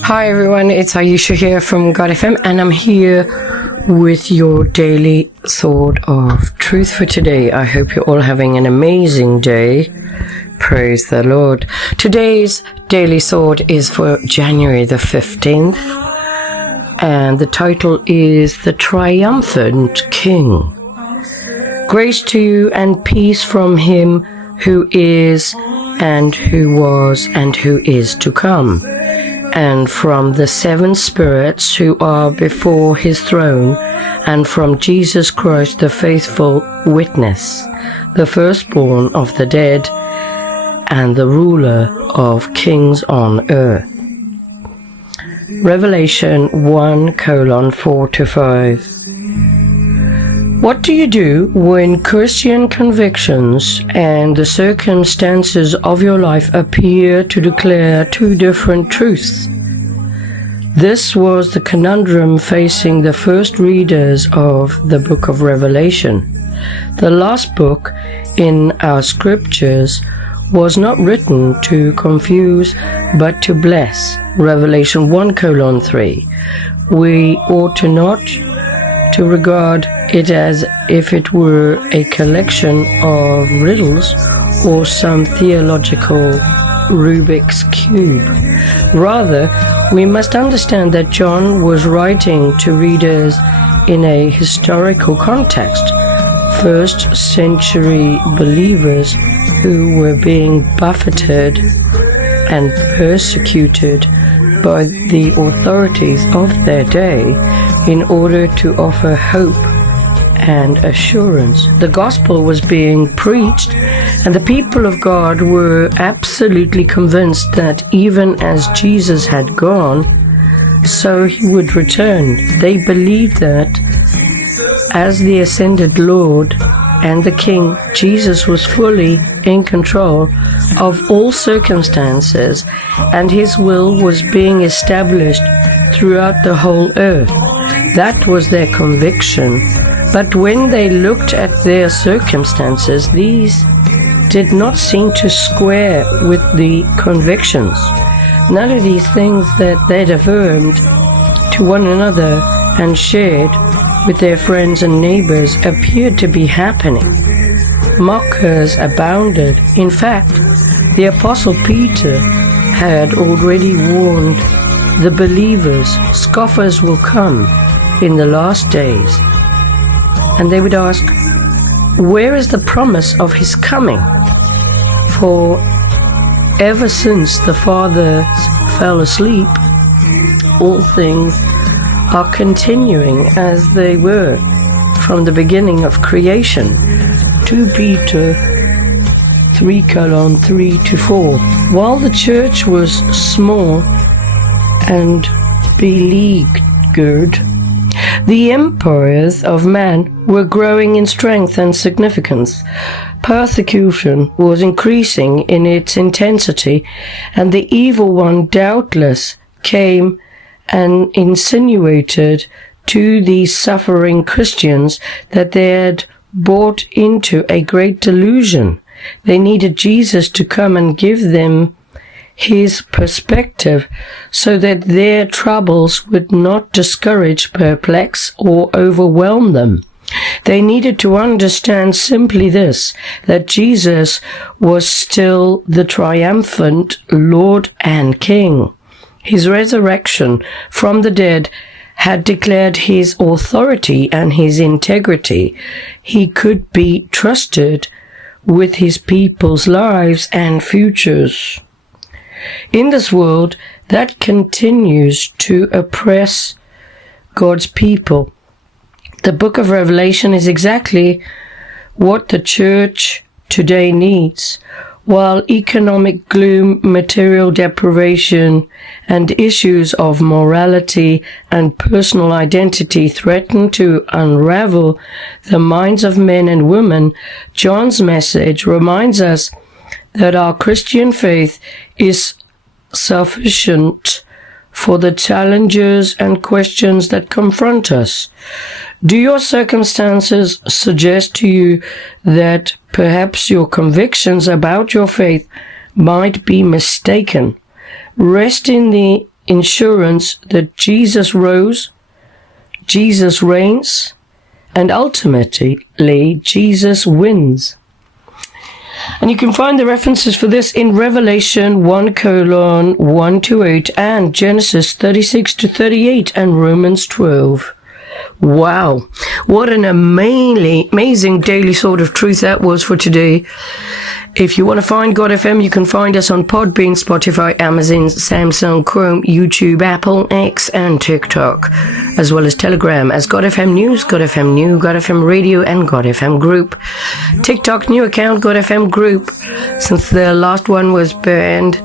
Hi everyone, it's Ayesha here from God FM, and I'm here with your daily thought of truth for today. I hope you're all having an amazing day. Praise the Lord. Today's daily thought is for January the 15th, and the title is The Triumphant King. Grace to you and peace from him who is and who was and who is to come, and from the seven spirits who are before his throne, and from Jesus Christ the faithful witness, the firstborn of the dead, and the ruler of kings on earth. Revelation 1:4-5. What do you do when Christian convictions and the circumstances of your life appear to declare two different truths? This was the conundrum facing the first readers of the book of Revelation. The last book in our scriptures was not written to confuse but to bless. Revelation 1:3. We ought to not to regard it as if it were a collection of riddles or some theological Rubik's Cube. Rather, we must understand that John was writing to readers in a historical context. First century believers who were being buffeted and persecuted by the authorities of their day in order to offer hope and assurance. The gospel was being preached, and the people of God were absolutely convinced that even as Jesus had gone, so he would return. They believed that as the ascended Lord and the King, Jesus was fully in control of all circumstances, and his will was being established throughout the whole earth. That was their conviction. But when they looked at their circumstances, these did not seem to square with the convictions. None of these things that they'd affirmed to one another and shared with their friends and neighbors appeared to be happening. Mockers abounded. In fact, the Apostle Peter had already warned the believers, scoffers will come in the last days. And they would ask, where is the promise of his coming? For ever since the fathers fell asleep, all things are continuing as they were from the beginning of creation. 2 Peter 3:3-4. While the church was small and beleaguered, the empires of man were growing in strength and significance. Persecution was increasing in its intensity, and the evil one doubtless came and insinuated to these suffering Christians that they had bought into a great delusion. They needed Jesus to come and give them his perspective so that their troubles would not discourage, perplex, or overwhelm them. They needed to understand simply this, that Jesus was still the triumphant Lord and King. His resurrection from the dead had declared his authority and his integrity. He could be trusted with his people's lives and futures. In this world that continues to oppress God's people, the book of Revelation is exactly what the church today needs. While economic gloom, material deprivation, and issues of morality and personal identity threaten to unravel the minds of men and women, John's message reminds us that our Christian faith is sufficient for the challenges and questions that confront us. Do your circumstances suggest to you that perhaps your convictions about your faith might be mistaken? Rest in the insurance that Jesus rose, Jesus reigns, and ultimately Jesus wins. And you can find the references for this in Revelation 1:1 to 8 and Genesis 36 to 38 and Romans 12. Wow, what an amazing daily sort of truth that was for today. If you want to find God FM, you can find us on Podbean, Spotify, Amazon, Samsung, Chrome, YouTube, Apple, X, and TikTok, as well as Telegram as God FM News, God FM New, God FM Radio, and God FM Group. TikTok new account, God FM Group, since the last one was banned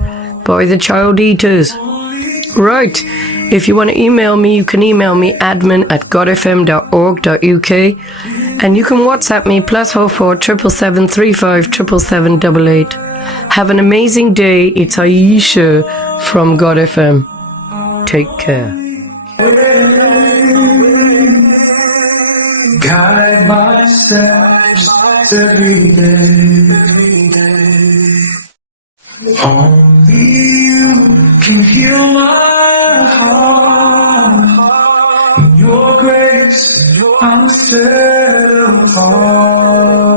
by the child eaters. Right. If you want to email me, you can email me admin@godfm.org.uk, and you can WhatsApp me +44 777 35 77788. Have an amazing day. It's Ayesha from God FM. Take care. Guide my steps every day. Only you can heal my heart. In your grace, I'm set apart.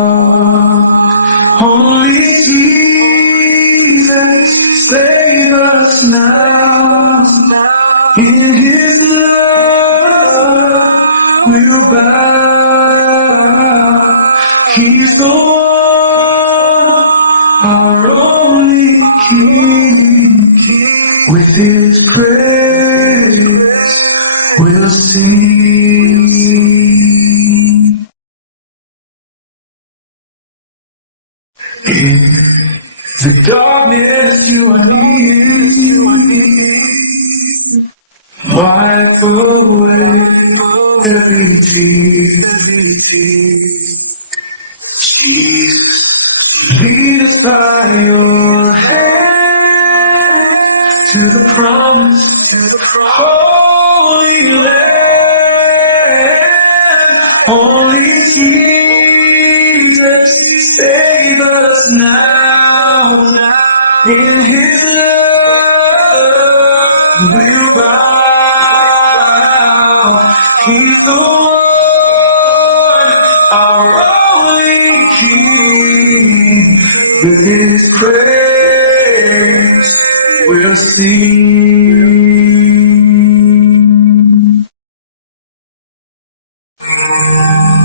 Only Jesus, save us now. In His love, we'll bow. He's the one, our only King. With His praise, we'll sing. In the darkness, you are near. Wipe away every tear. Jesus, lead us by your hand to the promise, Holy Land. Only Jesus, save us now. In His love, we'll bow. He's the one, our only King. With His praise, we'll sing.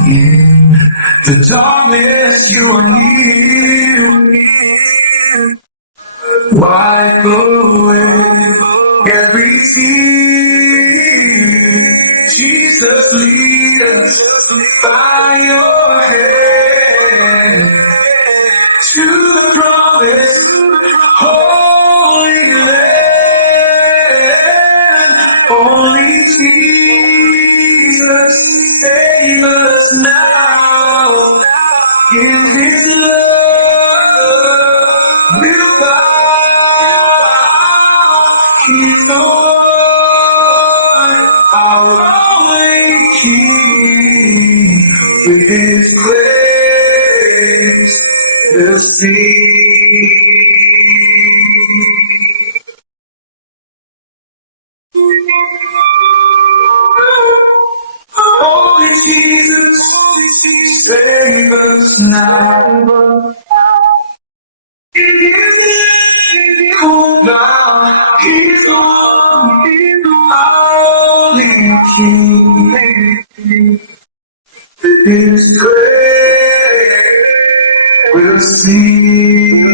In the darkness, you are near. Wipe away every tear. Jesus, lead us by your hand to the promise, Holy Land. Only Jesus, save us now. In His love, we'll bow. He's the one, our only King. With His praise, we'll sing. Only Jesus, save us now. In His name, oh God, He's the one, only King. His praise we'll sing.